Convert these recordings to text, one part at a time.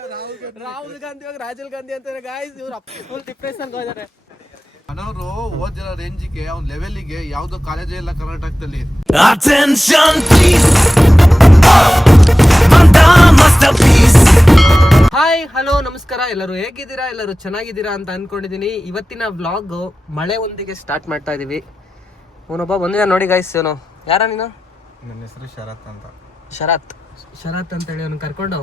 ರಾಹುಲ್ ಗಾಂಧಿ ಇವಾಗ ರಾಜೀವ್ ಗಾಂಧಿ ಅಂತಾರೆ ಗಾಯ್ಸ್. ಇವ್ರು ಫುಲ್ ಡಿಪ್ರೆಷನ್ ಹೋಗಿದ್ದಾರೆ. ಮನೋರು ಓದಿರೋ ರೇಂಜಿಗೆ ಅವ್ನ ಲೆವೆಲ್ಗೆ ಯಾವ್ದೋ ಕಾಲೇಜೇ ಇಲ್ಲ ಕರ್ನಾಟಕದಲ್ಲಿ. ಹಾಯ್ ಹಲೋ ನಮಸ್ಕಾರ, ಎಲ್ಲರೂ ಹೇಗಿದ್ದೀರಾ? ಎಲ್ಲರೂ ಚೆನ್ನಾಗಿದ್ದೀರಾ ಅಂತ ಅನ್ಕೊಂಡಿದೀನಿ. ಇವತ್ತಿನ ವ್ಲಾಗ್ ಮಳೆ ಒಂದಿಗೆ ಸ್ಟಾರ್ಟ್ ಮಾಡ್ತಾ ಇದೀವಿ. ಅವನೊಬ್ಬ ಬಂದಿದ್ದ ನೋಡಿ ಗಾಯ್ಸ್. ಇವನು ಯಾರ ನೀನು? ನನ್ನ ಹೆಸರು ಶರತ್ ಅಂತ. ಶರತ್ ಅಂತ ಹೇಳಿ ಅವ್ನು ಕರ್ಕೊಂಡು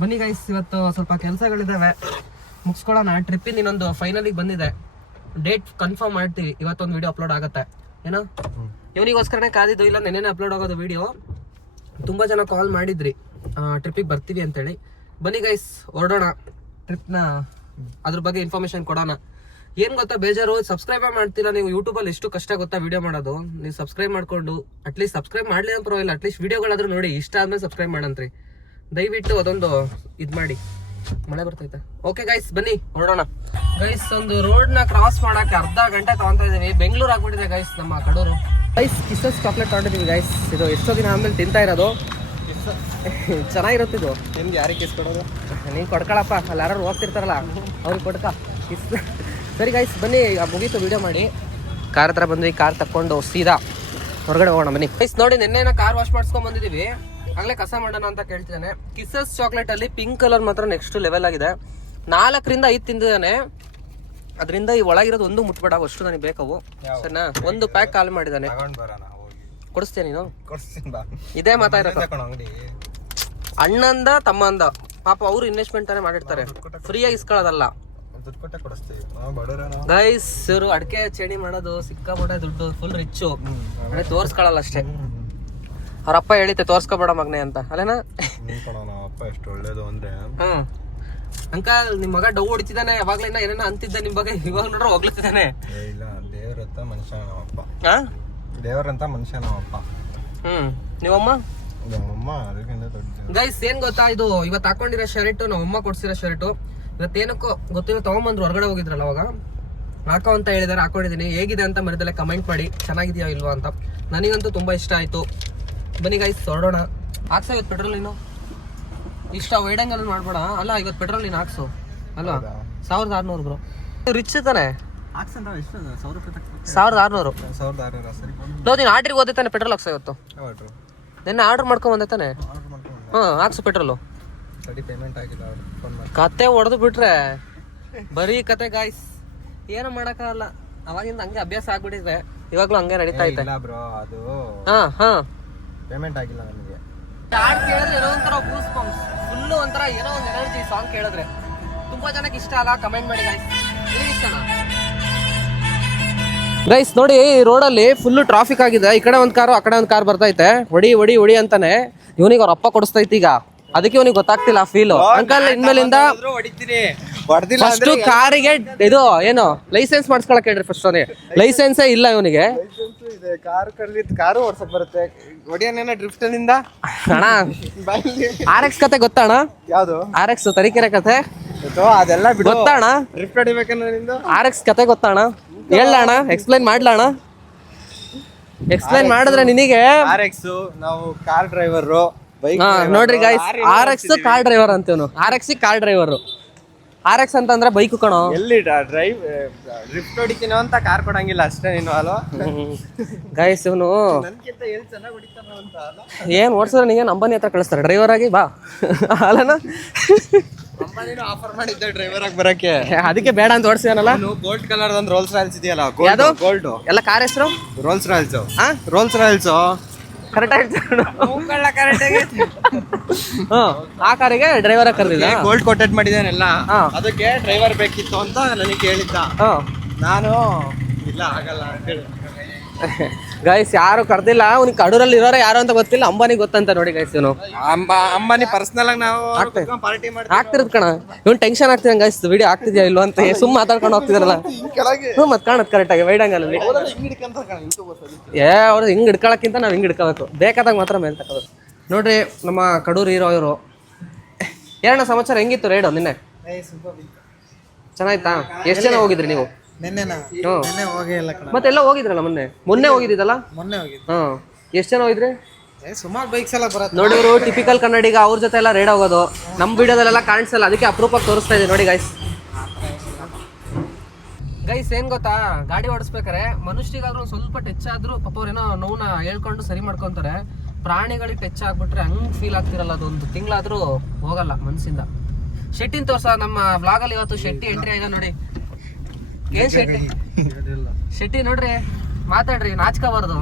ಬನ್ನಿ ಗೈಸ್. ಇವತ್ತು ಸ್ವಲ್ಪ ಕೆಲಸಗಳಿದಾವೆ, ಮುಗಿಸ್ಕೊಳ್ಳೋಣ. ಟ್ರಿಪ್ಪಿಂದ ಇನ್ನೊಂದು ಫೈನಲಿಗೆ ಬಂದಿದೆ. ಡೇಟ್ ಕನ್ಫರ್ಮ್ ಮಾಡ್ತೀವಿ. ಇವತ್ತೊಂದು ವಿಡಿಯೋ ಅಪ್ಲೋಡ್ ಆಗುತ್ತೆ ಏನೋ. ಇವನಿಗೋಸ್ಕರನೇ ಕಾದಿದ್ದು, ಇಲ್ಲ ನೆನ್ನೆ ಅಪ್ಲೋಡ್ ಆಗೋದು ವಿಡಿಯೋ. ತುಂಬ ಜನ ಕಾಲ್ ಮಾಡಿದ್ರಿ ಟ್ರಿಪ್ಪಿಗೆ ಬರ್ತೀವಿ ಅಂತೇಳಿ. ಬನ್ನಿ ಗೈಸ್ ಹೊರಡೋಣ ಟ್ರಿಪ್ನ, ಅದ್ರ ಬಗ್ಗೆ ಇನ್ಫಾರ್ಮೇಶನ್ ಕೊಡೋಣ. ಏನ್ ಗೊತ್ತಾ ಬೇಜಾರು, ಸಬ್ಸ್ಕ್ರೈಬ್ ಮಾಡ್ತೀರಾ ನೀವು. ಯೂಟ್ಯೂಬಲ್ಲಿ ಎಷ್ಟು ಕಷ್ಟ ಗೊತ್ತಾ ವಿಡಿಯೋ ಮಾಡೋದು. ನೀವು ಸಬ್ಸ್ಕ್ರೈಬ್ ಮಾಡ್ಕೊಂಡು ಅಟ್ಲೀಸ್ಟ್ ಸಬ್ಸ್ಕ್ರೈಬ್ ಮಾಡ್ಲಿ ಅಂತ ಪರವಾಗಿಲ್ಲ, ಅಟ್ಲೀಸ್ಟ್ ವಿಡಿಯೋಗಳಾದ್ರೂ ನೋಡಿ. ಇಷ್ಟ ಆದ್ಮೇಲೆ ಸಬ್ಸ್ಕ್ರೈಬ್ ಮಾಡಂತ್ರಿ ದಯವಿಟ್ಟು. ಅದೊಂದು ಇದ್ ಮಾಡಿ. ಮಳೆ ಬರ್ತೈತೆ. ಓಕೆ ಗೈಸ್ ಬನ್ನಿ ಹೊರಡೋಣ. ಗೈಸ್ ಒಂದು ರೋಡ್ ನ ಕ್ರಾಸ್ ಮಾಡಕ್ಕೆ ಅರ್ಧ ಗಂಟೆ ತಗೊಂತ ಇದೀವಿ. ಬೆಂಗಳೂರು ಆಗ್ಬಿಟ್ಟಿದೆ ಗೈಸ್ ನಮ್ಮ ಕಡೂರು. ಗೈಸ್ ಕಿಸಸ್ ಚಾಕ್ಲೇಟ್ ತಗೊಂಡಿದೀವಿ ಗೈಸ್. ಇದು ಎಷ್ಟೋ ದಿನ ಆದ್ಮೇಲೆ ತಿಂತಾ ಇರೋದು. ಚೆನ್ನಾಗಿರುತ್ತೆ ಇದು. ನಿಮ್ಗೆ ಯಾರಿಗೆ ಕಿಸ್ ಕೊಡೋದು? ನೀನ್ ಕೊಡ್ಕೊಳಪ್ಪ, ಅಲ್ಲಿ ಯಾರು ಹೋಗ್ತಿರ್ತಾರಲ್ಲ ಅವ್ರಿಗೆ ಕೊಡ್ಕ ಕಿಸ್. ಸರಿ ಗೈಸ್ ಬನ್ನಿ, ಮುಗೀತು ವಿಡಿಯೋ ಮಾಡಿ. ಕಾರ್ ಹತ್ರ ಬಂದ್ವಿ. ಕಾರ್ ತಕೊಂಡು ಸೀದಾ ಹೊರಗಡೆ ಹೋಗೋಣ ಬನ್ನಿ. ಗೈಸ್ ನೋಡಿ, ನಿನ್ನೆ ಕಾರ್ ವಾಶ್ ಮಾಡಿಸ್ಕೊಂಡ್ ಬಂದಿದೀವಿ. ಆಗ್ಲೇ ಕಸ ಮಾಡೋಣ ಅಂತ ಕೇಳ್ತಿದ್ದಾನೆ. ಕಿಸಸ್ ಚಾಕ್ಲೇಟ್ ಅಲ್ಲಿ ಪಿಂಕ್ ಕಲರ್ ಮಾತ್ರ ನೆಕ್ಸ್ಟ್ ಲೆವೆಲ್ ಆಗಿದೆ. 4ರಿಂದ 5 ತಿಂದಿದ್ದಾನೆ. ಅದರಿಂದ ಈ ಒಳಗಿರೋದು ಒಂದು ಮುಟ್ಬೇಡ, ಅಷ್ಟು ನನಗೆ ಬೇಕವು. ಸರಿನಾ? ಒಂದು ಪ್ಯಾಕ್ ಕಾಲ್ ಮಾಡಿದ್ದಾನೆ. ಕೊಡಿಸ್ತೀಯ ನೀನು? ಇದೇ ಮಾತಾಡಿರೋ ಅಣ್ಣಂದ ತಮ್ಮಂದ ಪಾಪ ಅವ್ರು ಇನ್ವೆಸ್ಟ್ಮೆಂಟ್ ತಾನೇ ಮಾಡಿರ್ತಾರೆ, ಫ್ರೀಯಾಗಿ ಇಸ್ಕೊಳ್ಳೋದಲ್ಲ ಗೈಸ್. ಇವರು ಅಡಿಕೆ ಚೇಣಿ ಮಾಡೋದು ಸಿಕ್ಕಾಪಟ್ಟೆ ದುಡ್ಡು, ಫುಲ್ ರಿಚ್ಚು. ತೋರ್ಸ್ಕೊಳಲ್ಲ ಅಷ್ಟೇ. ಅವ್ರಪ್ಪ ಹೇಳಿತೆ ತೋರ್ಸ್ಕೊಬೇಡ ಮಗನೆ ಅಂತ, ಅಲ್ಲೇನಾ? ಎಷ್ಟು ಒಳ್ಳೇದು ಅಂದ್ರೆ ಅಂಕಲ್ ನಿಮ್ ಮಗ ಡೌ ಹೊಡಿತಿದ್ದಾನೆ. ಯಾವಾಗ್ಲಿಂದ ಏನೇನ ಅಂತಿದ್ದ ನಿಮ್ ಬಗ್ಗೆ, ಇವಾಗ ನೋಡ್ರೆ ಹೋಗ್ಲತ್ತಿದ್ದಾನೆ. ಇಲ್ಲ, ದೇವ್ರಂತ ಮನುಷ್ಯ ನಮ್ಮಪ್ಪ. ದೇವರಂತ ಮನುಷ್ಯ ನಮ್ಮಪ್ಪ. ನೀವಮ್ಮ? ನಮ್ಮಮ್ಮ ಅದಕ್ಕಿಂತ ದೊಡ್ಡ. ಗೈಸ್ ಏನ್ ಗೊತ್ತಾ, ಇದು ಇವತ್ತು ಹಾಕೊಂಡಿರೋ ಶರ್ಟ್ ನಮ್ಮಮ್ಮ ಕೊಡ್ಸಿರೋ ಶರ್ಟ್. ಇವತ್ತೇನಕ್ಕೋ ಗೊತ್ತಿಲ್ಲ ತಗೊಂಬಂದ್ರು, ಹೊರಗಡೆ ಹೋಗಿದ್ರಲ್ಲ ಅವಾಗ. ಹಾಕೋ ಅಂತ ಹೇಳಿದಾರೆ, ಹಾಕೊಂಡಿದೀನಿ. ಹೇಗಿದೆ ಅಂತ ಮರದಲ್ಲೇ ಕಮೆಂಟ್ ಮಾಡಿ, ಚೆನ್ನಾಗಿದೆಯಾ ಇಲ್ವಾ ಅಂತ. ನನಗಂತೂ ತುಂಬಾ ಇಷ್ಟ ಆಯ್ತು. ಬನ್ನಿ ಗೈಸ್ ಹೊರಡೋಣ. ಹಾಕ್ಸೋ ಇವತ್ತು ಪೆಟ್ರೋಲ್ ನೀನು ಇಷ್ಟ ವೈಡಂಗಲ್ಲಿ ಮಾಡ್ಬೇಡ. ಅಲ್ಲ ಇವತ್ತು ಪೆಟ್ರೋಲ್ ನೀನು ಹಾಕ್ಸು. ಅಲ್ಲ 1600 ಬ್ರೋ. ರಿಚ್ ತಾನೆ? 1600. ನೀನು ಆರ್ಡ್ರಿಗೆ ಹೋದೆ ತಾನೆ ಪೆಟ್ರೋಲ್ ಹಾಕ್ಸೋ ಇವತ್ತು? ನಿನ್ನೆ ಆರ್ಡರ್ ಮಾಡ್ಕೊಂಡ್ ಬಂದೆ ತಾನೆ? ಹಾಕ್ಸು ಪೆಟ್ರೋಲು. ಕತೆ ಹೊಡೆದು ಬಿಟ್ರೆ ಬರೀ ಕತೆ ಗಾಯ್ಸ್. ಏನು ಮಾಡಕ್ಕಾಗಲ್ಲ, ಅವಾಗಿಂದ ಹಂಗೆ ಅಭ್ಯಾಸ ಆಗ್ಬಿಟ್ಟಿದೆ. ಇವಾಗ್ಲೂ ಹಂಗೆ ನಡೀತಾ ಐತೆ. ಪೇಮೆಂಟ್ ಆಗಿಲ್ಲ ನನಗೆ. ಹಾಡು ಕೇಳಿದ್ರೆ ಏನೋ ಒಂಥರ ಗೂಸ್ ಬಂಪ್ಸ್, ಫುಲ್ಲು ಒಂಥರ ಏನೋ ಒಂದು ಎನರ್ಜಿ. ಸಾಂಗ್ ಕೇಳಿದ್ರೆ ತುಂಬಾ ಜನಕ್ಕೆ ಇಷ್ಟ ಅಲ್ಲ? ಕಮೆಂಟ್ ಮಾಡಿ ಗೈಸ್, ನಿಮಗೆ ಇಷ್ಟನಾ? ಗೈಸ್ ನೋಡಿ, ರೋಡಲ್ಲಿ ಫುಲ್ಲು ಟ್ರಾಫಿಕ್ ಆಗಿದೆ. ಈ ಕಡೆ ಒಂದು ಕಾರು, ಆ ಕಡೆ ಒಂದು ಕಾರ್ ಬರ್ತೈತೆ. ಹೊಡಿ ಅಂತಾನೆ. ಇವನಿಗೆ ಅವ್ರ ಅಪ್ಪ ಕೊಡಿಸ್ತೈತಿ ಈಗ, ಅದಕ್ಕೆ ಇವನಿಗೆ ಗೊತ್ತಾಗ್ತಿಲ್ಲ ಫೀಲು. ಅಂಕಲ್ ಇನ್ಮೇಲಿಂದ ಫಸ್ಟ್ ಕಾರಿಗೆ ಇದು ಏನು ಲೈಸೆನ್ಸ್ ಮಾಡಿಸ್ಕೊಳಕ್ ಹೇಳ್ರಿ ಫಸ್ಟ್. ಅವನಿಗೆ ಲೈಸೆನ್ಸೇ ಇಲ್ಲ ಇವನಿಗೆ. ಕಾರು ಓಡ್ಸಕ್ ಬರುತ್ತೆ, ಒಡಿಯನೇನ ಡ್ರಿಫ್ಟ್ ನಿಂದ. ಅಣ್ಣ RX ಕತೆ ಗೊತ್ತಾ ಅಣ್ಣ? ಯಾವ್ದು RX ತರೀಕೆರೆ ಕತೆ? ಅದೆಲ್ಲ ಗೊತ್ತಾ ಅಣ್ಣ? ಡ್ರಿಫ್ಟ್ ಹೊಡಿಬೇಕನ್ನ RX ಕತೆ ಗೊತ್ತಾ ಅಣ್ಣ? ಹೇಳ ಅಣ್ಣ, ಎಕ್ಸ್ಪ್ಲೈನ್ ಮಾಡ್ಲಾ ಅಣ್ಣ? ಎಕ್ಸ್ಪ್ಲೈನ್ ಮಾಡಿದ್ರೆ ನಿನಗೆ. RX ನಾವು ಕಾರ್ ಡ್ರೈವರು. ನೋಡ್ರಿ ಗೈಸ್, RX ಕಾರ್ ಡ್ರೈವರ್ ಅಂತೇನು. RX car driver. RX ಅಂತಂದ್ರೆ ಬೈಕ್ ಕಣೋ. ಎಲ್ಲಿ ಡ್ರಿಫ್ಟ್ ಹೊಡಿತೀನೋ ಅಂತ ಕಾರ್ ಕೊಡಂಗಿಲ್ಲ ಅಷ್ಟೇ ನೀನು. ಅಲ್ವಾ ಗೈಸ್, ಇವನು ನನ್ಗಿಂತ ಎಲ್ಲಿ ಚೆನ್ನಾಗಿ ಹೊಡಿತಾನೋ ಅಂತ ಅಲ್ಲ. ಏನ್ ಓಡಿಸಿದ್ರೆ ನಿಂಗೆ ಅಂಬಾನಿ ಹತ್ರ ಕಳಿಸ್ತಾರೆ ಡ್ರೈವರ್ ಆಗಿ ಬಾ ಅಲ್ಲನ. ಅಂಬಾನಿನೂ ಆಫರ್ ಮಾಡಿದ್ದೆ ಡ್ರೈವರ್ ಆಗಿ ಬರಕ್ಕೆ, ಅದಕ್ಕೆ ಬೇಡ ಅಂತ ಓಡಿಸಿದಾನಲ್ಲ. ಗೋಲ್ಡ್ ಕಲರ್ ಒಂದು ರೋಲ್ಸ್ ರಾಯಲ್ಸ್ ಇದೆಯಲ್ಲ, ಯಾವುದು ಗೋಲ್ಡ್ ಎಲ್ಲ ಕಾರ್ ಹೆಸರು? Rolls Royals. Rolls Royals correct ಆಗಿ ಆ ಕಾರಿಗೆ ಡ್ರೈವರ್ ಕರೆದಿಲ್ಲ. ಗೋಲ್ಡ್ ಕೋಟೆಡ್ ಮಾಡಿದಾನೆಲ್ಲ, ಅದಕ್ಕೆ ಡ್ರೈವರ್ ಬೇಕಿತ್ತು ಅಂತ ನನಗೆ ಕೇಳಿದ್ದ. ನಾನು ಇಲ್ಲ ಆಗಲ್ಲ ಅಂತೇಳಿ. ಗೈಸ್ ಯಾರು ಕರ್ದಿಲ್ಲ. ಅವ್ನಿಗೆ ಕಡೂರಲ್ಲಿ ಇರೋರು ಯಾರು ಅಂತ ಗೊತ್ತಿಲ್ಲ. ಅಂಬಾನಿ ಗೊತ್ತಂತ ನೋಡಿ ಗೈಸ್. ಇವನು ಅಂಬಾನಿ ಪರ್ಸನಲ್ ಆಗಿ ನಾವು ಪಾರ್ಟಿ ಆಗ್ತಿರೋದ್ ಕಣ. ಇವ್ನು ಟೆನ್ಷನ್ ಆಗ್ತಿದೆ ಗೈಸ್, ವಿಡಿಯೋ ಆಗ್ತಿದ್ಯಾ ಇಲ್ವಾ ಅಂತ. ಸುಮ್ಮ ಮಾತಾಡ್ಕೊಂಡು ಹೋಗ್ತಿದಾರಲ್ಲ. ಮತ್ ಕಾಣತ್ ಕರೆಕ್ಟ್ ಆಗಿ ವೈಡಂಗಲ್ಲಿ. ಅವ್ರು ಹಿಂಗ್ ಹಿಡ್ಕೊಳಕ್ಕಿಂತ ನಾವ್ ಹಿಂಗ್ ಹಿಡ್ಕೋಬೇಕು, ಬೇಕಾದಾಗ ಮಾತ್ರ ಮೇಲೆ ತಗೋದು. ನೋಡ್ರಿ ನಮ್ಮ ಕಡೂರು ಹೀರೋ ಇವರು. ಏನಣ್ಣ ಸಮಾಚಾರ, ಹೆಂಗಿತ್ತು ರೈಡು ನಿನ್ನೆ? ಚೆನ್ನಾಯ್ತಾ? ಎಷ್ಟು ಜನ ಹೋಗಿದ್ರಿ ನೀವು? ಹೋಗೇ ಇಲ್ಲ ಕಣ. ಮತ್ತೆಲ್ಲ ಹೋಗಿದ್ರಲ್ಲ ಮೊನ್ನೆ ಹೋಗಿದ್ದಲ್ಲ? ಮೊನ್ನೆ ಹೋಗಿದ್ದು. ಎಷ್ಟು ಜನ ಹೋಗಿದ್ರಿ? ಸುಮಾರು ಬೈಕ್ಸ್ ಎಲ್ಲ ಬರುತ್ತೆ ನೋಡಿದ್ರು ಟಿಪಿಕಲ್ ಕನ್ನಡಿಗ ಅವ್ರ ಜೊತೆ ಎಲ್ಲ ರೇಡ್ ಹೋಗೋದು. ನಮ್ಮ ವಿಡಿಯೋದಲ್ಲೆಲ್ಲ ಕಾಣಿಸಲ್ಲ, ಅದಕ್ಕೆ ಅಪರೂಪಕ್ಕೆ ತೋರಿಸ್ತಾ ಇದೆ ನೋಡಿ ಗೈಸ್. ಗೈಸ್ ಏನ್ ಗೊತ್ತಾ, ಗಾಡಿ ಓಡಿಸ್ಬೇಕಾರೆ ಮನುಷ್ಯರಿಗಾದ್ರೂ ಸ್ವಲ್ಪ ಟಚ್ ಆದ್ರೂ ಪಾಪ ಅವ್ರೇನೋ ನೋವನ್ನ ಹೇಳ್ಕೊಂಡು ಸರಿ ಮಾಡ್ಕೊಂತಾರೆ. ಪ್ರಾಣಿಗಳಿಗೆ ಟಚ್ ಆಗ್ಬಿಟ್ರೆ ಹಂಗ್ ಫೀಲ್ ಆಗ್ತಿರಲ್ಲ, ಅದೊಂದು ತಿಂಗಳಾದ್ರೂ ಹೋಗಲ್ಲ ಮನ್ಸಿಂದ. ಶೆಟ್ಟಿನ್ ತೋರ್ಸ, ನಮ್ಮ ವ್ಲಾಗ್ ಅಲ್ಲಿ ಇವತ್ತು ಶೆಟ್ಟಿ ಎಂಟ್ರಿ ಆಗಿದೆ ನೋಡಿ. ಏನ್ ಶೆಟ್ಟಿ? ಶೆಟ್ಟಿ ನೋಡ್ರಿ, ಮಾತಾಡ್ರಿ, ನಾಚ್ಕೋಬಾರ್ದು.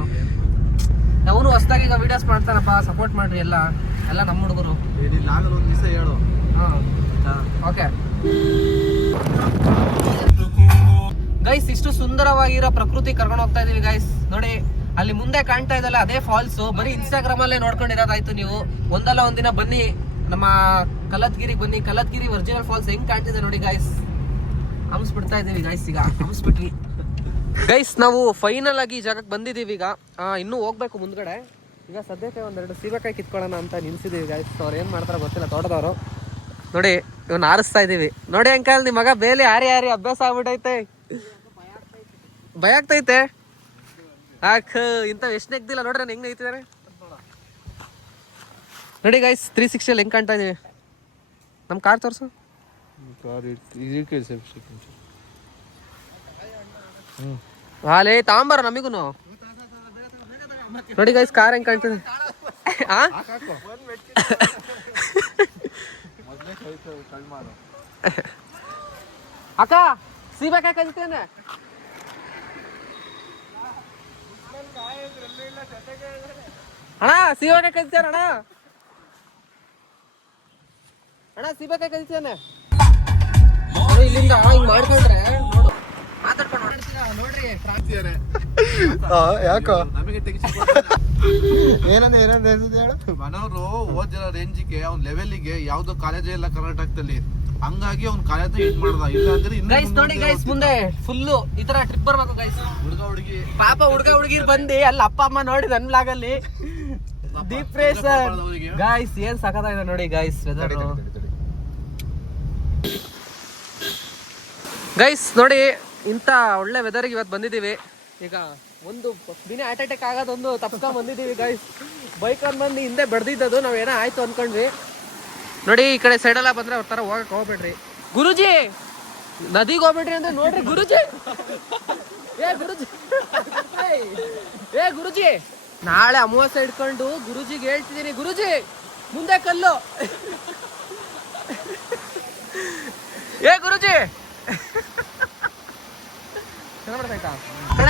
ಅವನು ಹೊಸದಾಗಿ ಈಗ ವಿಡಿಯೋಸ್ ಮಾಡ್ತಾನಪ್ಪ, ಸಪೋರ್ಟ್ ಮಾಡ್ರಿ ಎಲ್ಲ ನಮ್ಮ ಹುಡುಗರು. ಹೇಳು. ಓಕೆ ಗೈಸ್, ಇಷ್ಟು ಸುಂದರವಾಗಿರೋ ಪ್ರಕೃತಿ ಕರ್ಕೊಂಡು ಹೋಗ್ತಾ ಇದೀವಿ ಗೈಸ್. ನೋಡಿ ಅಲ್ಲಿ ಮುಂದೆ ಕಾಣ್ತಾ ಇದಲ್ಲ, ಅದೇ ಫಾಲ್ಸ್. ಬರೀ ಇನ್ಸ್ಟಾಗ್ರಾಮ್ ಅಲ್ಲೇ ನೋಡ್ಕೊಂಡಿರೋದಾಯ್ತು ನೀವು. ಒಂದಲ್ಲ ಒಂದಿನ ಬನ್ನಿ ನಮ್ಮ ಕಲತ್ಗಿರಿಗೆ ಬನ್ನಿ. ಕಲತ್ಗಿರಿ ಒರಿಜಿನಲ್ ಫಾಲ್ಸ್ ಹೆಂಗ್ ಕಾಣ್ತಿದೆ ನೋಡಿ ಗೈಸ್. ಹಂಸ್ಬಿಡ್ತಾ ಇದೀವಿ ಗೈಸ್, ಈಗ ಹಂಸ್ಬಿಟ್ವಿ ಗೈಸ್. ನಾವು ಫೈನಲ್ ಆಗಿ ಈ ಜಾಗಕ್ಕೆ ಬಂದಿದ್ದೀವಿ. ಈಗ ಇನ್ನೂ ಹೋಗ್ಬೇಕು ಮುಂದ್ಗಡೆ. ಈಗ ಸದ್ಯಕ್ಕೆ ಒಂದೆರಡು ಸೀಬೆಕಾಯಿ ಕಿತ್ಕೊಳ್ಳೋಣ ಅಂತ ನಿಲ್ಸಿದೀವಿ ಗೈಸ್. ಅವ್ರು ಏನ್ ಮಾಡ್ತಾರೋ ಗೊತ್ತಿಲ್ಲ, ತೋಟದವರು. ನೋಡಿ ಇವನ್ ಆರಿಸ್ತಾ ಇದೀವಿ. ನೋಡಿ ಅಂಕಲ್, ನಿಮ್ ಮಗ ಬೇಲಿ ಹಾರಿ ಅಭ್ಯಾಸ ಆಗ್ಬಿಟ್ಟೈತೆ, ಭಯ ಆಗ್ತೈತೆ. ಇಂಥ ಎಷ್ಟು ನೆಗ್ದಿಲ್ಲ ನೋಡ್ರಿ ಹೆಂಗ್ ನೈತಿದಾರೆ ನೋಡಿ ಗೈಸ್. 360 ಅಲ್ಲಿ ಹೆಂಗ್ ಕಾಣ್ತಾ ಇದೀವಿ. ನಮ್ ಕಾರ್ ತೋರ್ಸು. ಹಾಲೇ ತಾಂಬಾರ ನಮಿಗೂನು. ನೋಡಿ ಗೈಸ್ ಕಾರ್ ಹೆಂಗ್ ಕಾಣ್ತದೆ. ಅಕ್ಕ ಸೀಬೆಕಾಯಿ ಕಲಿತೇನೆ. ಅಣ್ಣ ಸೀಬೆಕಾಯಿ ಕಲಿತೇನೆ ಅಣ್ಣ. ಅಣ್ಣ ಸೀಬೆಕಾಯಿ ಕಲಿತೇನೆ. ಇಲ್ಲಿಂದ ಹಿಂಗ್ ಮಾಡ್ಕೊಂಡ್ರೆ ನೋಡು, ಮಾತಾಡ್ಕೊಂಡು ನೋಡ್ರಿ. ಯಾಕೋ ನಮಗೆ ಮನೋರು ಓದಿರೋ ರೇಂಜಿಗೆ ಅವ್ನ ಲೆವೆಲ್ಗೆ ಯಾವ್ದೋ ಕಾಲೇಜ್ ಇಲ್ಲ ಕರ್ನಾಟಕದಲ್ಲಿ, ಹಂಗಾಗಿ ಅವ್ನ ಕಾಲೇಜ್ ಇದ್ ಮಾಡ್ದ. ಇಲ್ಲ ಅಂದ್ರೆ ಗೈಸ್ ನೋಡಿ ಗೈಸ್, ಮುಂದೆ ಫುಲ್ಲು ಈ ತರ ಟ್ರಿಪ್ ಬರ್ಬೇಕು ಗೈಸ್. ಹುಡುಗ ಹುಡುಗಿ ಪಾಪ ಹುಡುಗ ಹುಡುಗಿರ್ ಬಂದಿ ಅಲ್ಲಿ ಅಪ್ಪ ಅಮ್ಮ ನೋಡಿ ನನ್ ಬ್ಲಾಗ್ ಅಲ್ಲಿ ಡೀಪ್ ಪ್ರೆಷರ್ ಗೈಸ್. ಏನ್ ಸಖತ್ತಾಗಿದೆ ನೋಡಿ ಗೈಸ್ ವೆದರ್ ಗೈಸ್. ನೋಡಿ ಇಂತ ಒಳ್ಳೆ ವೆದರ್ಗೆ ಇವತ್ತು ಬಂದಿದ್ದೀವಿ. ಈಗ ಒಂದು ದಿನ ಅಟ್ಯಾಕ್ ಆಗೋದೊಂದು ತಪ್ಸ್ಕೊಂಡ್ ಬಂದಿದ್ದೀವಿ ಗೈಸ್. ಬೈಕ್ ಅಲ್ಲಿ ಬಂದು ಹಿಂದೆ ಬೆಳೆದಿದ್ದದು, ನಾವೇನೋ ಆಯ್ತು ಅನ್ಕೊಂಡ್ವಿ. ನೋಡಿ ಈ ಕಡೆ ಸೈಡ್ ಎಲ್ಲ ಬಂದ್ರೆ ಅವ್ರ ತರ ಹೋಗಕ್ ಹೋಗ್ಬೇಡ್ರಿ. ಗುರುಜಿ ನದಿಗೆ ಹೋಗ್ಬೇಡ್ರಿ ಅಂದ್ರೆ ನೋಡ್ರಿ ಗುರುಜಿ. ಏ ಗುರುಜಿ, ನಾಳೆ ಅಮಾವಾಸ್ಯೆ ಇಟ್ಕೊಂಡು ಗುರುಜಿಗೆ ಹೇಳ್ತಿದ್ದೀನಿ, ಗುರುಜಿ ಮುಂದೆ ಕಲ್ಲು. ಏ ಗುರುಜಿ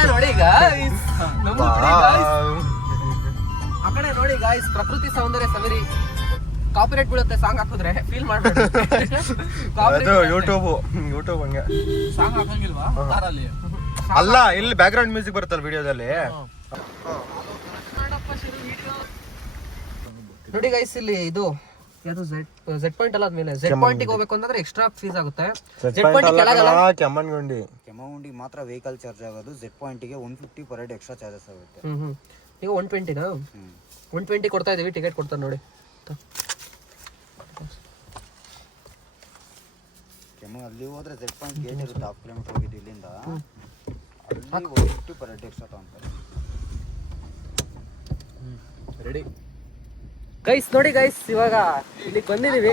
ನೋಡಿ ಈಗ ಆ ಕಡೆ ನೋಡಿ ಗಾಯ್ಸ್, ಪ್ರಕೃತಿ ಸೌಂದರ್ಯ ಸವಿರಿ. ಕಾಪಿರೈಟ್ ಬೀಳುತ್ತೆ ಸಾಂಗ್ ಹಾಕಿದ್ರೆ, ಫೀಲ್ ಮಾಡ್ಬೇಕು. ಯೂಟ್ಯೂಬ್ ಹಂಗೆ ಸಾಂಗ್ ಹಾಕಂಗಿಲ್ವಾ ಕಾರಲ್ಲಿ? ಅಲ್ಲ, ಇಲ್ಲಿ ಬ್ಯಾಕ್ ಗ್ರೌಂಡ್ ಮ್ಯೂಸಿಕ್ ಬರುತ್ತಲ್ಲ ವಿಡಿಯೋದಲ್ಲಿ. ನೋಡಿ ಗೈಸ್, ಇಲ್ಲಿ ಇದು ಯಾವುದು ಝೆಡ್ ಪಾಯಿಂಟ್ ಅಲ್ಲ, ಆದ್ಮೇಲೆ ಝೆಡ್ ಪಾಯಿಂಟ್ ಗೆ ಹೋಗ್ಬೇಕು ಅಂತಂದ್ರೆ ಎಕ್ಸ್ಟ್ರಾ ಫೀಸ್ ಆಗುತ್ತೆ. ಝೆಡ್ ಪಾಯಿಂಟ್ ಕೆಳಗಲ್ಲ, ಕೆಮ್ಮಗುಂಡಿ ಮಾತ್ರ ವೆಹಿಕಲ್ ಚಾರ್ಜ್ ಆಗೋದು. ಝೆಡ್ ಪಾಯಿಂಟ್ ಗೆ 150 ಪರ್ ಹೆಡ್ ಎಕ್ಸ್ಟ್ರಾ ಚಾರ್ಜಸ್ ಆಗುತ್ತೆ. ಈಗ 120ನಾ? 120 ಕೊಡ್ತಾ ಇದೀವಿ, ಟಿಕೆಟ್ ಕೊಡ್ತಾರೆ ನೋಡಿ. ಅಲ್ಲಿ ಹೋದ್ರೆ ಝೆಡ್ ಪಾಯಿಂಟ್ ಗೇಟ್ ಇರುತ್ತೆ, 1/2 ಕಿಲೋಮೀಟರ್ ಹೋಗಿದ್ದು ಇಲ್ಲಿಂದ. ಅಲ್ಲಿ 150 ಪರ್ ಹೆಡ್ ಎಕ್ಸ್ಟ್ರಾ ತಗೊಂತಾರೆ. ರೆಡಿ ಗೈಸ್ ನೋಡಿ ಗೈಸ್, ಇವಾಗ ಇಲ್ಲಿ ಬಂದಿದೀವಿ.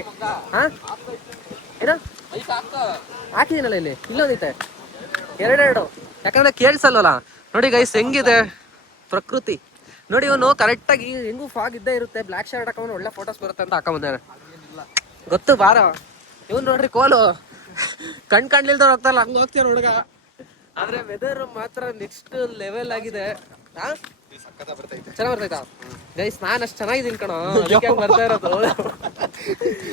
ಏನ ಹಾಕಿದೀನಲ್ಲ, ಇಲ್ಲಿ ಇಲ್ಲೊಂದೈತೆ ಎರಡೆರಡು, ಯಾಕಂದ್ರೆ ಕೇಳಿಸಲ್ವಲ್ಲ. ನೋಡಿ ಗೈಸ್ ಹೆಂಗಿದೆ ಪ್ರಕೃತಿ ನೋಡಿ. ಇವನು ಕರೆಕ್ಟಾಗಿ ಹೆಂಗೂ ಫಾಗ್ ಇದ್ದೇ ಇರುತ್ತೆ, ಬ್ಲ್ಯಾಕ್ ಶರ್ಟ್ ಹಾಕೊಂಡು ಒಳ್ಳೆ ಫೋಟೋಸ್ ಬರುತ್ತೆ ಅಂತ ಹಾಕೊಂಬಂದಾನೆ. ಗೊತ್ತು ಬಾರ ಇವನು ನೋಡ್ರಿ, ಕೋಲು ಕಾಣ್ಲಿಲ್ದವ್ರು ಹೋಗ್ತಾರಲ್ಲ ಹಂಗ ಹೋಗ್ತೀರ ಹುಡುಗ. ಆದ್ರೆ ವೆದರ್ ಮಾತ್ರ ನೆಕ್ಸ್ಟ್ ಲೆವೆಲ್ ಆಗಿದೆ. ಚೆನ್ನಾಗ್ ಬರ್ತೈತಾ ಗೈಸ್? ನಾನ್ ಅಷ್ಟ್ ಚೆನ್ನಾಗಿದ್ದೀನಿ ಕಣೋ, ಬರ್ತಾ ಇರೋದು.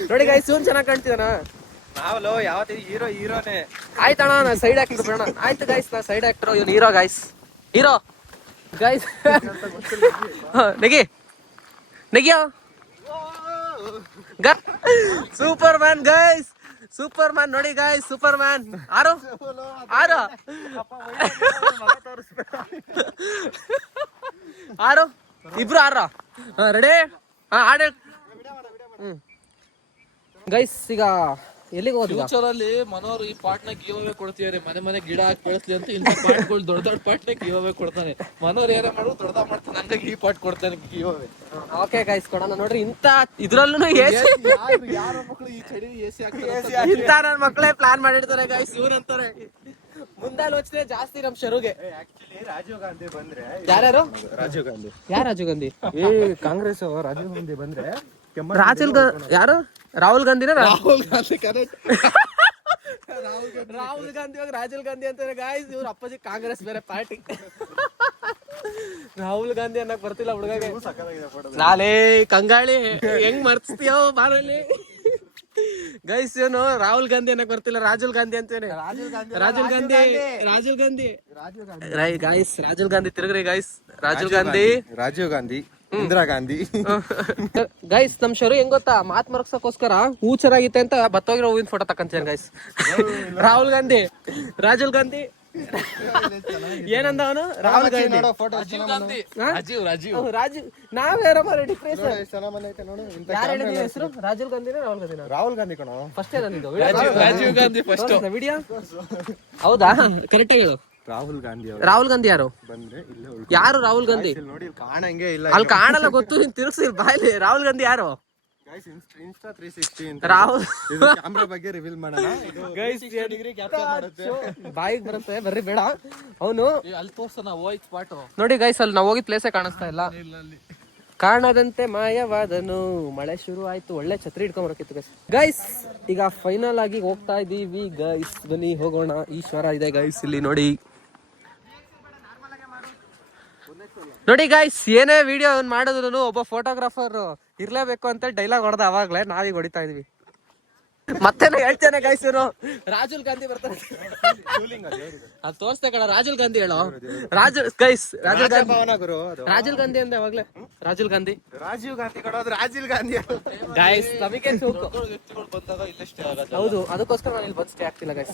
ನೋಡಿ ಗೈಸ್, ಇವನ್ ಚೆನ್ನಾಗ್ ಕಾಣ್ತಿದಾನ. ನಾವಲ್ಲ ಯಾವತ್ತಿ ಹೀರೋನೇ. ಆಯ್ತಣ್ಣ, ನಾ ಸೈಡ್ ಆಕ್ಟರ್ ಬೇಡ. ಆಯ್ತು ಗೈಸ್, ನಾ ಸೈಡ್ ಆಕ್ಟರ್, ಇವನ್ ಹೀರೋ ಗೈಸ್. Hero guys. ನೆಗಿಯೋ superman guys, superman ನೋಡಿ ಗೈಸ್, ಸೂಪರ್ ಮ್ಯಾನ್. ಆರು ಇಬ್ರು ರೆಡಿ? ಆಡ ಗೈಸ್. ಈಗ ಎಲ್ಲಿಗೆ ಹೋದ ಫ್ಯೂಚರ್ ಅಲ್ಲಿ ಮನೋರು ಈ ಪಾರ್ಟ್ ನ ಗಿವ್ ಅವೇ ಕೊಡ್ತಿದಾರೆ, ಮನೆ ಮನೆ ಗಿಡ ಹಾಕಿ ಬೆಳೆಸ್ಲಿ ಅಂತ. ಇಂಥ ಪಾರ್ಟ್ಗಳು ದೊಡ್ಡ ದೊಡ್ಡ ಪಾರ್ಟ್ ನ ಗಿವ್ ಅವೇ ಕೊಡ್ತಾನೆ. ಮನೋರ್ ಏನೇ ಮಾಡೋದು ದೊಡ್ಡದಾಗ ಮಾಡ್ತಾನೆ, ಹಂಗಾಗಿ ಈ ಪಾರ್ಟ್ ಕೊಡ್ತಾನೆ ಗಿವ್ ಅವೇ. ಓಕೆ ಗೈಸ್ ಕೊಡೋಣ ನೋಡ್ರಿ. ಇಂತ ಇದ್ರಲ್ಲೂ ಯಾರ ಮಕ್ಕಳು ಈ ಚಳಿ ಎಸಿ ಹಾಕ್ತಾರೆ ಇಂತ ನನ್ನ ಮಕ್ಕಳೇ ಪ್ಲಾನ್ ಮಾಡಿರ್ತಾರೆ ಗೈಸ್. ಇವ್ರಂತಾರೆ ಮುಂದಾಲೋಚನೆ ಜಾಸ್ತಿ ನಮ್ ಶರುಗೆ. ರಾಜೀವ್ ಗಾಂಧಿ ಬಂದ್ರೆ ಯಾರ್ಯಾರು? ರಾಜೀವ್ ಗಾಂಧಿ ಯಾರು ರಾಜೀವ್ ಗಾಂಧಿ? ಕಾಂಗ್ರೆಸ್ ರಾಜೀವ್ ಗಾಂಧಿ ಬಂದ್ರೆ ಯಾರು? ರಾಹುಲ್ ಗಾಂಧಿನ? ರಾಹುಲ್ ಗಾಂಧಿ ಕರೆಕ್ಟ್. ರಾಹುಲ್ ಗಾಂಧಿ ಹೋಗಿ ರಾಜೀವ್ ಗಾಂಧಿ ಅಂತಾರೆ ಗಾಯ್ಸ್. ಇವ್ರ ಅಪ್ಪಾಜಿ ಕಾಂಗ್ರೆಸ್ ಬೇರೆ ಪಾರ್ಟಿ. ರಾಹುಲ್ ಗಾಂಧಿ ಅನ್ನಕ್ ಬರ್ತಿಲ್ಲ ಹುಡುಗಗೆ. ನಾಲೇ ಕಂಗಾಳಿ ಹೆಂಗ್ ಮರ್ಸ್ತೀಯೋ ಬಾರಲ್ಲಿ ಗೈಸ್. ಏನು ರಾಹುಲ್ ಗಾಂಧಿ ಅನ್ನಕ್ ಬರ್ತಿಲ್ಲ, ರಾಜೀವ್ ಗಾಂಧಿ ಅಂತೇನೆ. ರಾಜೀವ್ ಗಾಂಧಿ ಗೈಸ್, ರಾಜೀವ್ ಗಾಂಧಿ ತಿರುಗ್ರಿ ಗೈಸ್. ರಾಜೀವ್ ಗಾಂಧಿ ಇಂದಿರಾ ಗಾಂಧಿ ಗೈಸ್. ನಮ್ ಶರು ಹೆಂಗ್ ಗೊತ್ತಾ, ಮಾತ್ ಮರಕ್ಸಕ್ಕೋಸ್ಕರ ಹೂ ಚೆನ್ನಾಗಿತ್ತೆ ಅಂತ ಬತ್ತೋಗಿರೋ ಹೂವಿನ ಫೋಟೋ ತಕ್ಕಂತೀನಿ ಗೈಸ್. ರಾಹುಲ್ ಗಾಂಧಿ, ರಾಜೀವ್ ಗಾಂಧಿ ಏನಂದ ಅವನು? ರಾಹುಲ್ ಗಾಂಧಿ, ರಾಜೀವ್ ನಾವ್ಯಾರ ಡಿಪ್ರೆಷನ್. ಯಾರು ಹೇಳಿದ ಹೆಸರು? ರಾಜೀವ್ ಗಾಂಧಿನ ರಾಹುಲ್ ಗಾಂಧಿನ? ರಾಹುಲ್ ಗಾಂಧಿ ಕಣ first Rajiv Gandhi first video. ಹೌದಾ? ಕರೆಕ್ಟ್ ಹೇಳು. ರಾಹುಲ್ ಗಾಂಧಿ ರಾಹುಲ್ ಗಾಂಧಿ ಯಾರು? ಬಂದ್ರೆ ಇಲ್ಲೇ ಯಾರು ರಾಹುಲ್ ಗಾಂಧಿ? ನೋಡಿ ಕಾಣಂಗೆ ಇಲ್ಲ. ಅಲ್ಲಿ ಕಾಣಲ್ಲ ಗೊತ್ತು, ನೀನ್ ತಿರ್ಗ್ಸಿ ಬಾಯ್ಲಿ. ರಾಹುಲ್ ಗಾಂಧಿ ಯಾರು? ಇನ್ಸ್ಟಾ 360 ಅಂತ ರಾಹುಲ್ ಕ್ಯಾಮ್ರಾ ಬಗ್ಗೆ ರಿವೀಲ್ ಮಾಡೋಣ. ಬಾಯಿಗೆ ಬರುತ್ತೆ, ಬರ್ರಿ ಬೇಡ. ಅವನು ಅಲ್ಲಿ ತೋರ್ಸೋಣ ಹೋಯ್ತು ಪಾಟು. ನೋಡಿ ಗೈಸ್, ಅಲ್ಲಿ ನಾವು ಹೋಗಿದ್ ಪ್ಲೇಸೇ ಕಾಣಿಸ್ತಾ ಇಲ್ಲ. ಕಾಣದಂತೆ ಮಾಯವಾದನು, ಮಳೆ ಶುರು ಆಯ್ತು. ಒಳ್ಳೆ ಛತ್ರಿ ಇಟ್ಕೊಂಡ್ ಬರಕಿತ್ತು ಗೈಸ್. ಗೈಸ್ ಈಗ ಫೈನಲ್ ಆಗಿ ಹೋಗ್ತಾ ಇದೀವಿ ಗೈಸ್. ಬನ್ನಿ ಹೋಗೋಣ. ಈಶ್ವರ ಇದೆ ಗೈಸ್ ಇಲ್ಲಿ ನೋಡಿ. ನೋಡಿ ಗೈಸ್, ಏನೇ ವಿಡಿಯೋ ಮಾಡಿದ್ರು ಒಬ್ಬ ಫೋಟೋಗ್ರಾಫರ್ ಇರ್ಲೇಬೇಕು ಅಂತ ಡೈಲಾಗ್ ಹೊಡೆದ. ಅವಾಗ್ಲೇ ನಾವೀಗ ಹೊಡಿತಾ ಇದೀವಿ. ಮತ್ತೆ ಹೇಳ್ತೇನೆ ಗೈಸ್, ಇವರು ರಾಜೀವ್ ಗಾಂಧಿ ಬರ್ತಾರೆ. ಅದು ತೋರಿಸ್ತೆ ಕಣ. ರಾಜೀವ್ ಗಾಂಧಿ ಹೇಳೋ. ಗೈಸ್ ರಾಜೀವ್ ಗಾಂಧಿ ಅಂದೆ ಅವಾಗ್ಲೇ. ರಾಜೀವ್ ಗಾಂಧಿ ಕೊಡೋದು ರಾಜೀವ್ ಗಾಂಧಿ ಗೈಸ್. ನಮಗೆ ವ್ಯಕ್ತಿಗಳು ಬಂದಾಗ ಇಲ್ಲೇ ಸ್ಟೇ ಆಗೋದು. ಹೌದು, ಅದಕ್ಕೋಸ್ಕರ ನಾನು ಇಲ್ಲಿ ಬಂದು ಸ್ಟೇ ಆಗ್ತಿಲ್ಲ ಗೈಸ್.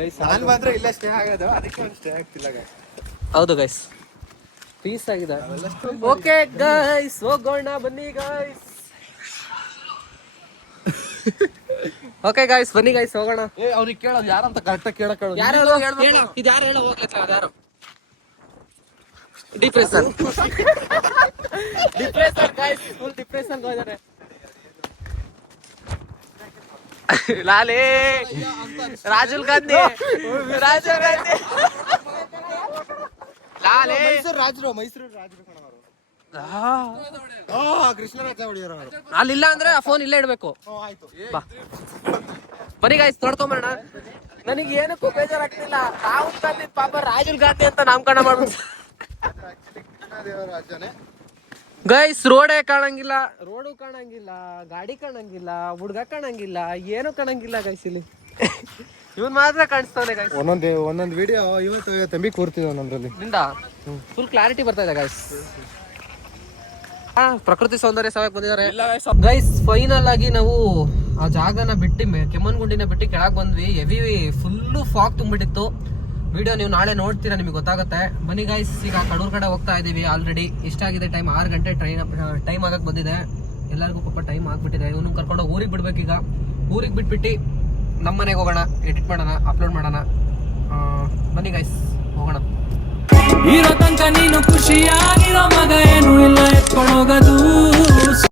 ಗೈಸ್ ನಾನು ಮಾತ್ರ ಇಲ್ಲೇ ಸ್ಟೇ ಆಗೋದು, ಅದಕ್ಕೆ ಒಂದು ಸ್ಟೇ ಆಗ್ತಿಲ್ಲ ಗೈಸ್. ಹೌದು ಗೈಸ್, ಪೀಸ್ ಆಗಿದೆ. ಓಕೆ ಗೈಸ್, ಹೋಗೋಣ ಬನ್ನಿ ಗೈಸ್. ಓಕೆ ಗೈಸ್, ಬನ್ನಿ ಗೈಸ್, ಹೋಗೋಣ. ಅವ್ರಿಗೆ ಕೇಳೋದು ಯಾರಂತ ಕರೆಕ್ಟ್ ಕೇಳಕ್ ಹೇಳು. ಯಾರು ಹೇಳು? ಇದು ಯಾರು ಹೇಳೋ? ಹೋಗ್ಲತ್ತ ಯಾರು? ಡಿಪ್ರೆಷನ್ ಗೈಸ್, ಫುಲ್ ಡಿಪ್ರೆಷನ್ ಹೋಗಿದ್ದಾರೆ. ಲಾಲೇ ರಾಜೀವ್ ಗಾಂಧಿ, ಲಾಲೇ ಮೈಸೂರು ರಾಜರು ಕೃಷ್ಣರಾಜ ಹೊಡಿಯೋರು ಅಲ್ಲಿಲ್ಲ ಅಂದ್ರೆ ಆ ಫೋನ್ ಇಲ್ಲೇ ಇಡ್ಬೇಕು. ಬಾ ಬನ್ನಿ ಗೈಸ್, ನೋಡ್ಕೊಂಬರೋಣ. ನನಗೆ ಏನಕ್ಕೂ ಬೇಜಾರಾಗ್ತಿಲ್ಲ. ರಾಹುಲ್ ಗಾಂಧಿ ಪಾಪ ರಾಜೀವ್ ಗಾಂಧಿ ಅಂತ ನಾಮಕರಣ ಮಾಡ್ಬಿಟ್ಟು ಗೈಸ್. ರೋಡೇ ಕಾಣಂಗಿಲ್ಲ, ರೋಡು ಕಾಣಂಗಿಲ್ಲ, ಗಾಡಿ ಕಾಣಂಗಿಲ್ಲ, ಹುಡ್ಗ ಕಾಣಂಗಿಲ್ಲ, ಏನು ಕಾಣಂಗಿಲ್ಲ ಗೈಸ್ ಇಲ್ಲಿ. ಇವನ್ ಮಾತ್ರ ಕಾಣಿಸ್ತಾನೆ ಗೈಸ್. ಒಂದೊಂದು ವಿಡಿಯೋ ಇವತ್ತು ತಂಬಿ ಕೂರ್ತಿದ್ದೆ ಒಂದೊಂದ್ರಲ್ಲಿ. ನಿಂದ ಫುಲ್ ಕ್ಲಾರಿಟಿ ಬರ್ತಾ ಇದೆ ಗೈಸ್. ಪ್ರಕೃತಿ ಸೌಂದರ್ಯ ಸಭೆಗೆ ಬಂದಿದ್ದಾರೆ ಗೈಸ್. ಫೈನಲ್ ಆಗಿ ನಾವು ಆ ಜಾಗನ ಬಿಟ್ಟು ಕೆಮ್ಮನ್ಗುಂಡಿನ ಬಿಟ್ಟು ಕೆಳಗ್ ಬಂದ್ವಿ. ಹೆವಿ ಫುಲ್ಲು ಫಾಗ್ ತುಂಬಿಟ್ಟಿತ್ತು. ವಿಡಿಯೋ ನೀವು ನಾಳೆ ನೋಡ್ತೀರಾ, ನಿಮಗೆ ಗೊತ್ತಾಗುತ್ತೆ. ಬನ್ನಿ ಗೈಸ್, ಈಗ ಕಡೂರ್ ಕಡೆ ಹೋಗ್ತಾ ಇದೀವಿ. ಆಲ್ರೆಡಿ ಇಷ್ಟಾಗಿದೆ ಟೈಮ್, 6 ಗಂಟೆ ಟೈಮ್ ಆಗಕ್ ಬಂದಿದೆ. ಎಲ್ಲರಿಗೂ ಪಾಪ ಟೈಮ್ ಆಗ್ಬಿಟ್ಟಿದೆ. ಇವನು ಕರ್ಕೊಂಡು ಊರಿಗೆ ಬಿಡ್ಬೇಕೀಗ. ಊರಿಗೆ ಬಿಟ್ಬಿಟ್ಟು ನಮ್ಮ ಮನೆಗೆ ಹೋಗೋಣ, ಎಡಿಟ್ ಮಾಡೋಣ, ಅಪ್ಲೋಡ್ ಮಾಡೋಣ. ಬನ್ನಿ ಗೈಸ್, ಹೋಗೋಣ. ಇರೋ ತನಕ ನೀನು ಖುಷಿಯಾಗಿರೋ ಮಗ ಏನು ಇಲ್ಲ ಎತ್ಕೊಂಡೋಗದು.